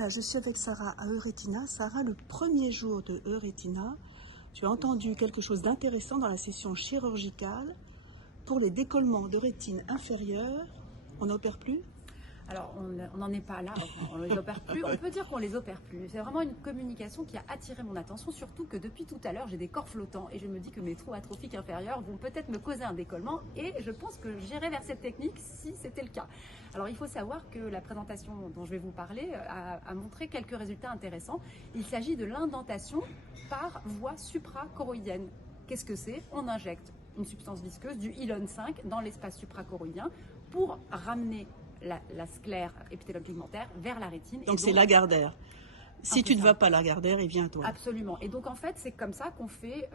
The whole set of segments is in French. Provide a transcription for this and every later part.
Voilà, je suis avec Sarah à Euretina. Sarah, le premier jour de Euretina, tu as entendu quelque chose d'intéressant dans la session chirurgicale. Pour les décollements de rétine inférieure, on n'opère plus? Alors, on n'en est pas là, enfin, on les opère plus. On peut dire qu'on les opère plus. C'est vraiment une communication qui a attiré mon attention, surtout que depuis tout à l'heure, j'ai des corps flottants et je me dis que mes trous atrophiques inférieurs vont peut-être me causer un décollement et je pense que j'irai vers cette technique si c'était le cas. Alors, il faut savoir que la présentation dont je vais vous parler a montré quelques résultats intéressants. Il s'agit de l'indentation par voie suprachoroïdienne. Qu'est-ce que c'est? On injecte une substance visqueuse, du Hilone 5, dans l'espace suprachoroïdien pour ramener la sclère épithélium pigmentaire vers la rétine. Donc c'est Lagardère. Si tu ne vas pas à Lagardère, il vient à toi. Absolument. Et donc en fait, c'est comme ça qu'on fait,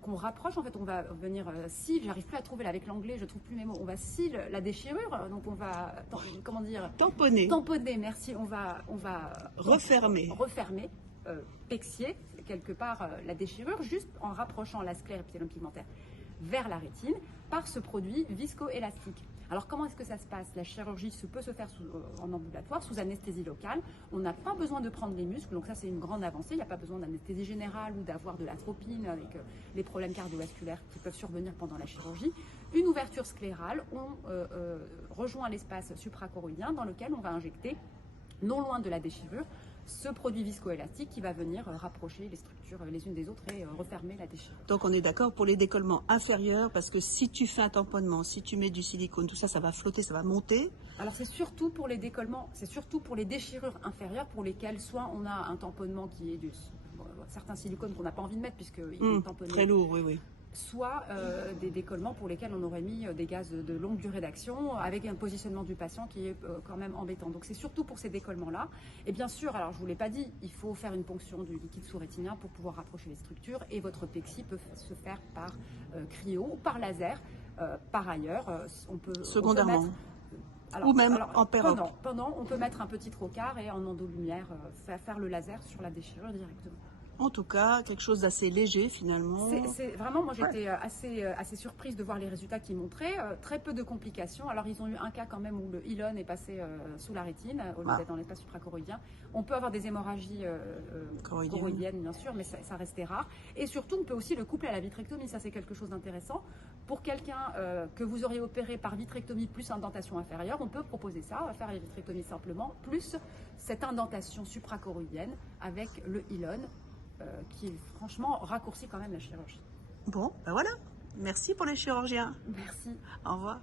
qu'on rapproche. En fait, on va venir scille. J'arrive plus à trouver là, avec l'anglais, je trouve plus mes mots. On va scille la déchirure. Donc on va, comment dire, tamponner. Tamponner. Merci. On va refermer. Refermer. Pexier quelque part la déchirure, juste en rapprochant la sclère épithélium pigmentaire vers la rétine par ce produit viscoélastique. Alors comment est-ce que ça se passe? La chirurgie peut se faire en ambulatoire, sous anesthésie locale. On n'a pas besoin de prendre les muscles, donc ça c'est une grande avancée. Il n'y a pas besoin d'anesthésie générale ou d'avoir de l'atropine avec les problèmes cardiovasculaires qui peuvent survenir pendant la chirurgie. Une ouverture sclérale, on rejoint l'espace suprachoroïdien dans lequel on va injecter, non loin de la déchirure, ce produit viscoélastique qui va venir rapprocher les structures les unes des autres et refermer la déchirure. Donc on est d'accord pour les décollements inférieurs, parce que si tu fais un tamponnement, si tu mets du silicone, tout ça, ça va flotter, ça va monter. Alors c'est surtout pour les décollements, c'est surtout pour les déchirures inférieures pour lesquelles soit on a un tamponnement qui est de certains silicones qu'on n'a pas envie de mettre puisqu'il est tamponné. Très lourd, oui, oui. Soit des décollements pour lesquels on aurait mis des gaz de longue durée d'action avec un positionnement du patient qui est quand même embêtant. Donc c'est surtout pour ces décollements-là. Et bien sûr, alors je ne vous l'ai pas dit, il faut faire une ponction du liquide sous-rétinien pour pouvoir rapprocher les structures et votre pexie peut se faire par cryo ou par laser. Par ailleurs, on peut... Secondairement. Alors, ou même en pérope. Pendant, on peut mettre un petit trocard et en endolumière faire le laser sur la déchirure directement. En tout cas, quelque chose d'assez léger finalement. C'est vraiment, moi j'étais assez surprise de voir les résultats qu'ils montraient. Très peu de complications. Alors ils ont eu un cas quand même où le Hilone est passé sous la rétine, au lieu d'être dans l'espace suprachoroïdien. On peut avoir des hémorragies choroïdiennes bien sûr, mais ça restait rare. Et surtout, on peut aussi le coupler à la vitrectomie. Ça c'est quelque chose d'intéressant. Pour quelqu'un que vous auriez opéré par vitrectomie plus indentation inférieure, on peut proposer ça, faire la vitrectomie simplement, plus cette indentation suprachoroïdienne avec le Hilone. Qui franchement raccourcit quand même la chirurgie. Bon, ben voilà. Merci pour les chirurgiens. Merci. Au revoir.